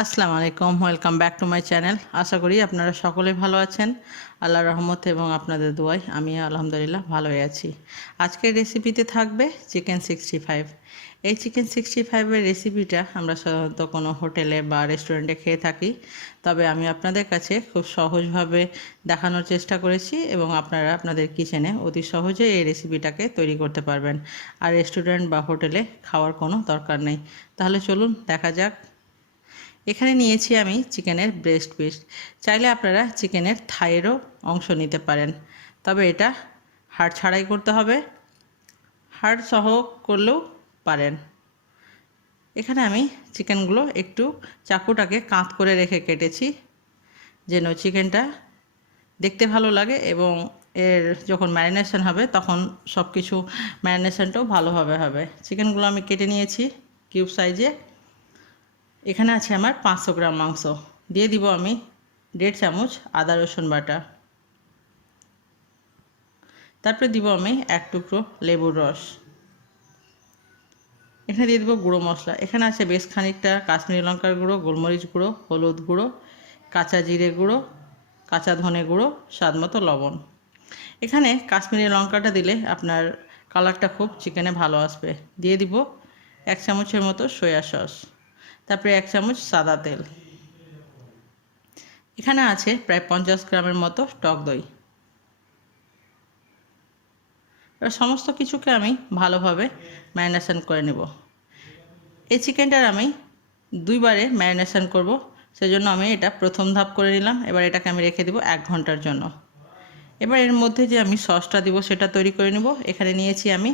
আসসালামু আলাইকুম, welcome back to my channel. আশা করি আপনারা সকলে ভালো আছেন। আল্লাহর রহমতে এবং আপনাদের দোয়ায় আমি আলহামদুলিল্লাহ ভালোই আছি। আজকের রেসিপিতে থাকবে চিকেন 65। এই চিকেন 65-এর রেসিপিটা আমরা সাধারণত কোনো হোটেলে বা রেস্টুরেন্টে খেয়ে থাকি, তবে আমি আপনাদের কাছে খুব সহজভাবে দেখানোর চেষ্টা করেছি এবং আপনারা আপনাদের কিচেনে অতি সহজে এই রেসিপিটাকে তৈরি করতে পারবেন। আর রেস্টুরেন্ট বা হোটেলে খাওয়ার কোনো দরকার নেই। তাহলে চলুন দেখা যাক। এখানে নিয়েছি আমি চিকেনের ব্রেস্ট পিস। চাইলে আপনারা চিকেনের থাইয়েরও অংশ নিতে পারেন, তবে এটা হাড় ছাড়াই করতে হবে। হাড় সহ করলেও পারেন। এখানে আমি চিকেনগুলো একটু চাকুটাকে কাঁধ করে রেখে কেটেছি, যেন চিকেনটা দেখতে ভালো লাগে এবং এর যখন ম্যারিনেশন হবে তখন সব কিছু ম্যারিনেশনটাও ভালোভাবে হবে। চিকেনগুলো আমি কেটে নিয়েছি কিউব সাইজে। এখানে আছে আমার 500 গ্রাম মাংস। দিয়ে দিব আমি 1.5 চামচ আদা রসুন বাটা। তারপরে দিব আমি 1 টুকরো লেবুর রস। এখানে দিয়ে দিব গুঁড়ো মশলা। এখানে আছে বেশ খানিকটা কাশ্মীরি লঙ্কার গুঁড়ো, গোলমরিচ গুঁড়ো, হলুদ গুঁড়ো, কাঁচা জিরে গুঁড়ো, কাঁচা ধনে গুঁড়ো, স্বাদ মতো লবণ। এখানে কাশ্মীরি লঙ্কাটা দিলে আপনার কালারটা খুব চিকেনে ভালো আসবে। দিয়ে দিব 1 চামচের মতো সয়া সস। তারপরে 1 চামচ সাদা তেল। এখানে আছে প্রায় 50 গ্রামের মতো টক দই। এবার সমস্ত কিছুকে আমি ভালোভাবে ম্যারিনেশন করে নেব। এই চিকেনটার আমি দুইবারে ম্যারিনেশন করব, সেজন্য আমি এটা প্রথম ধাপ করে নিলাম। এবার এটাকে আমি রেখে দেব 1 ঘন্টার জন্য। এবার এর মধ্যে যে আমি সসটা দিব সেটা তৈরি করে নেব। এখানে নিয়েছি আমি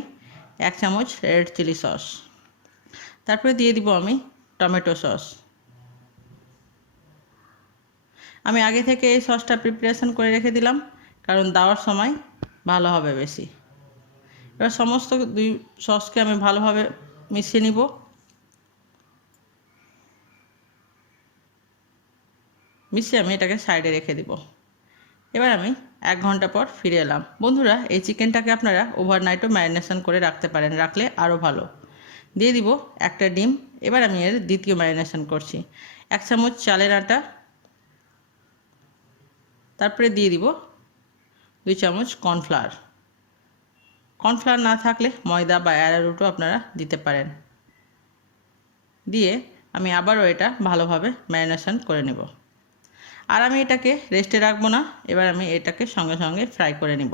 1 চামচ রেড চিলি সস। তারপরে দিয়ে দিব আমি টমেটো সস। আমি আগে থেকে এই সসটা প্রিপারেশন করে রেখে দিলাম, কারণ দেওয়ার সময় ভালো হবে বেশি। এবার সমস্ত দুই সসকে আমি ভালোভাবে মিশিয়ে নিব। মিশিয়ে আমি এটাকে সাইডে রেখে দিব। এবার আমি 1 ঘন্টা পর ফিরে এলাম। বন্ধুরা, এই চিকেনটাকে আপনারা ওভারনাইটও ম্যারিনেশন করে রাখতে পারেন, রাখলে আরও ভালো। দিয়ে দিব একটা ডিম। এবার আমি এর দ্বিতীয় ম্যারিনেশন করছি। 1 চামচ চালের আটা। তারপরে দিয়ে দিব 2 চামচ কর্নফ্লাওয়ার। কর্নফ্লাওয়ার না থাকলে ময়দা বা অ্যারারুটও আপনারা দিতে পারেন। দিয়ে আমি আবারও এটা ভালোভাবে ম্যারিনেশন করে নেব। আর আমি এটাকে রেস্টে রাখবো না। এবার আমি এটাকে সঙ্গে সঙ্গে ফ্রাই করে নেব।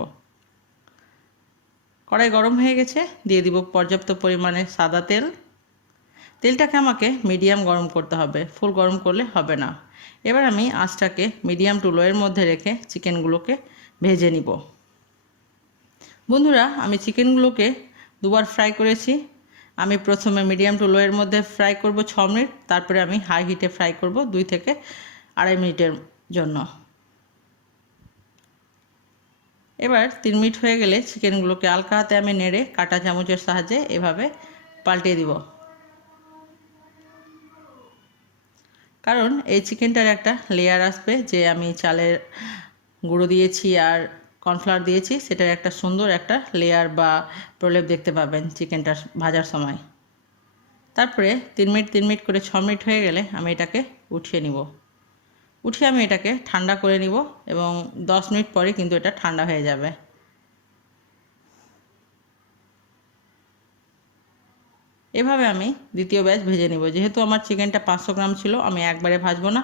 কড়াই গরম হয়ে গেছে। দিয়ে দিব পর্যাপ্ত পরিমাণে সাদা তেল। তেলটাকে আমাকে মিডিয়াম গরম করতে হবে, ফুল গরম করলে হবে না। এবার আমি আঁচটাকে মিডিয়াম টু লোয়ের মধ্যে রেখে চিকেনগুলোকে ভেজে নিব। বন্ধুরা, আমি চিকেনগুলোকে দুবার ফ্রাই করেছি। আমি প্রথমে মিডিয়াম টু লোয়ের মধ্যে ফ্রাই করব 6 মিনিট। তারপরে আমি হাই হিটে ফ্রাই করব 2 থেকে 2.5 মিনিটের জন্য। এবার 3 মিনিট হয়ে গেলে চিকেনগুলোকে হালকা হাতে আমি নেড়ে কাঁটা চামচের সাহায্যে এভাবে পাল্টে দিব, কারণ এই চিকেনটার একটা লেয়ার আসবে যে আমি চালের গুঁড়ো দিয়েছি আর কর্নফ্লাওয়ার দিয়েছি, সেটার একটা সুন্দর একটা লেয়ার বা প্রলেপ দেখতে পাবেন চিকেনটা ভাজার সময়। তারপরে 3 মিনিট করে 6 মিনিট হয়ে গেলে আমি এটাকে উঠিয়ে নিব। উঠিয়ে আমি এটাকে ঠান্ডা করে নিব এবং 10 মিনিট পরে কিন্তু এটা ঠান্ডা হয়ে যাবে। এভাবে আমি দ্বিতীয় ব্যাচ ভেজে নিব। যেহেতু আমার চিকেনটা 500 গ্রাম ছিল, আমি একবারে ভাজবো না।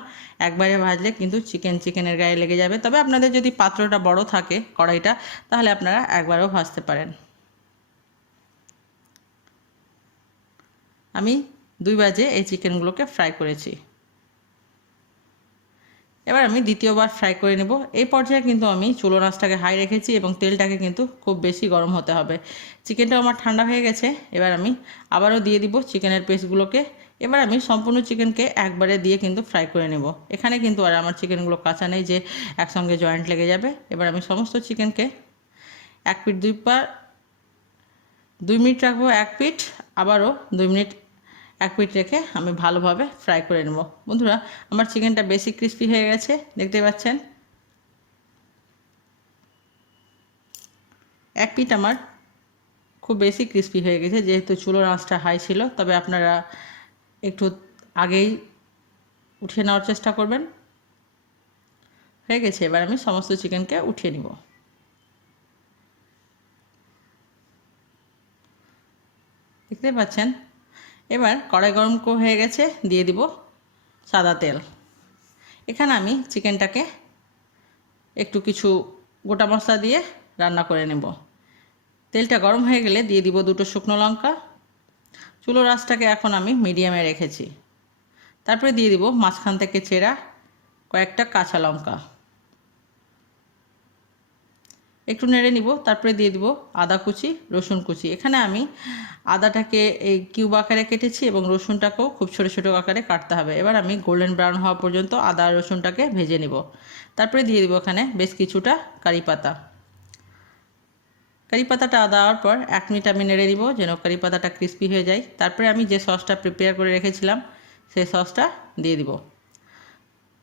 একবারে ভাজলে কিন্তু চিকেনের গায়ে লেগে যাবে। তবে আপনাদের যদি পাত্রটা বড় থাকে, কড়াইটা, তাহলে আপনারা একবারেও ভাজতে পারেন। আমি 2 বাজে এই চিকেনগুলোকে ফ্রাই করেছি। এবার আমি দ্বিতীয়বার ফ্রাই করে নেব। এই পর্যায়ে কিন্তু আমি চুলো আঁচটাকে হাই রেখেছি এবং তেলটাকে কিন্তু খুব বেশি গরম হতে হবে। চিকেনটাও আমার ঠান্ডা হয়ে গেছে। এবার আমি আবারও দিয়ে দিব চিকেনের পিসগুলোকে। এবার আমি সম্পূর্ণ চিকেনকে একবারে দিয়ে কিন্তু ফ্রাই করে নেব। এখানে কিন্তু আর আমার চিকেনগুলো কাঁচা নেই যে একসঙ্গে জয়েন্ট লেগে যাবে। এবার আমি সমস্ত চিকেনকে এক পিঠ 2 মিনিট রাখবো, এক পিঠ আবারও 2 মিনিট এক পিঠ রেখে আমি ভালোভাবে ফ্রাই করে নেব। বন্ধুরা, আমার চিকেনটা বেশি ক্রিস্পি হয়ে গেছে, দেখতে পাচ্ছেন। এক পিঠ আমার খুব বেশি ক্রিস্পি হয়ে গেছে, যেহেতু চুলোর আঁচটা হাই ছিল। তবে আপনারা একটু আগেই উঠিয়ে নেওয়ার চেষ্টা করবেন। হয়ে গেছে, এবার আমি সমস্ত চিকেনকে উঠিয়ে নিব। দেখতে পাচ্ছেন। এবার কড়াই গরম হয়ে গেছে, দিয়ে দিব সাদা তেল। এখানে আমি চিকেনটাকে একটু কিছু গোটা মশলা দিয়ে রান্না করে নেব। তেলটা গরম হয়ে গেলে দিয়ে দিব 2টো শুকনো লঙ্কা। চুলোর আঁচটাকে এখন আমি মিডিয়ামে রেখেছি। তারপরে দিয়ে দিব মাঝখান থেকে চেরা কয়েকটা কাঁচা লঙ্কা। একটু নেড়ে নিব। তারপরে দিয়ে দিব আদা কুচি, রসুন কুচি। এখানে আমি আদাটাকে এই কিউব আকারে কেটেছি এবং রসুনটাকেও খুব ছোটো ছোটো আকারে কাটতে হবে। এবার আমি গোল্ডেন ব্রাউন হওয়া পর্যন্ত আদা আর রসুনটাকে ভেজে নিব। তারপরে দিয়ে দিব এখানে বেশ কিছুটা কারি পাতা। কারি পাতাটা দেওয়ার পর 1 মিনিট আমি নেড়ে নিব যেন কারি পাতাটা ক্রিস্পি হয়ে যায়। তারপরে আমি যে সসটা প্রিপেয়ার করে রেখেছিলাম সেই সসটা দিয়ে দিব।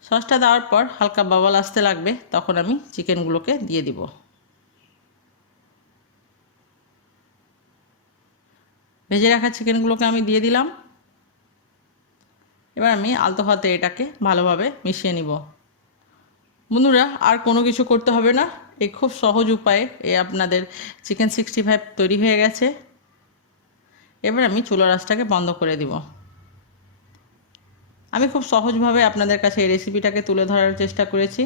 সসটা দেওয়ার পর হালকা বাবল আসতে লাগবে, তখন আমি চিকেনগুলোকে দিয়ে দিব। ভেজে রাখা চিকেনগুলোকে আমি দিয়ে দিলাম। এবার আমি আলতো হাতে এটাকে ভালোভাবে মিশিয়ে নিব। বন্ধুরা, আর কোনো কিছু করতে হবে না, এই খুব সহজ উপায়ে আপনাদের চিকেন 65 তৈরি হয়ে গেছে। এবার আমি চুলার আঁচটাকে বন্ধ করে দিব। আমি খুব সহজভাবে আপনাদের কাছে এই রেসিপিটাকে তুলে ধরার চেষ্টা করেছি।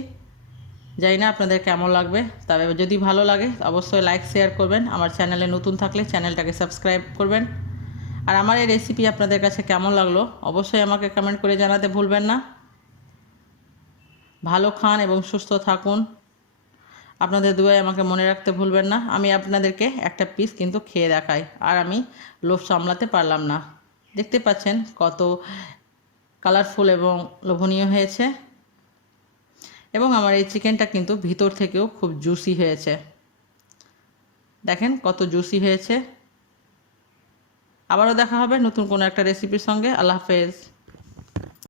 জানি না আপনাদের কেমন লাগবে, তবে যদি ভালো লাগে অবশ্যই লাইক শেয়ার করবেন। আমার চ্যানেলে নতুন থাকলে চ্যানেলটাকে সাবস্ক্রাইব করবেন। আর আমার এই রেসিপি আপনাদের কাছে কেমন লাগলো অবশ্যই আমাকে কমেন্ট করে জানাতে ভুলবেন না। ভালো খান এবং সুস্থ থাকুন। আপনাদের দুয়ায় আমাকে মনে রাখতে ভুলবেন না। আমি আপনাদেরকে একটা পিস কিন্তু খেয়ে দেখাই, আর আমি লোভ সামলাতে পারলাম না। দেখতে পাচ্ছেন কত কালারফুল এবং লোভনীয় হয়েছে। এবং আমার এই চিকেনটা কিন্তু ভিতর থেকেও খুব জুসি হয়েছে। দেখেন কত জুসি হয়েছে। আবারও দেখা হবে নতুন কোনো একটা রেসিপির সঙ্গে। আল্লাহ হাফেজ।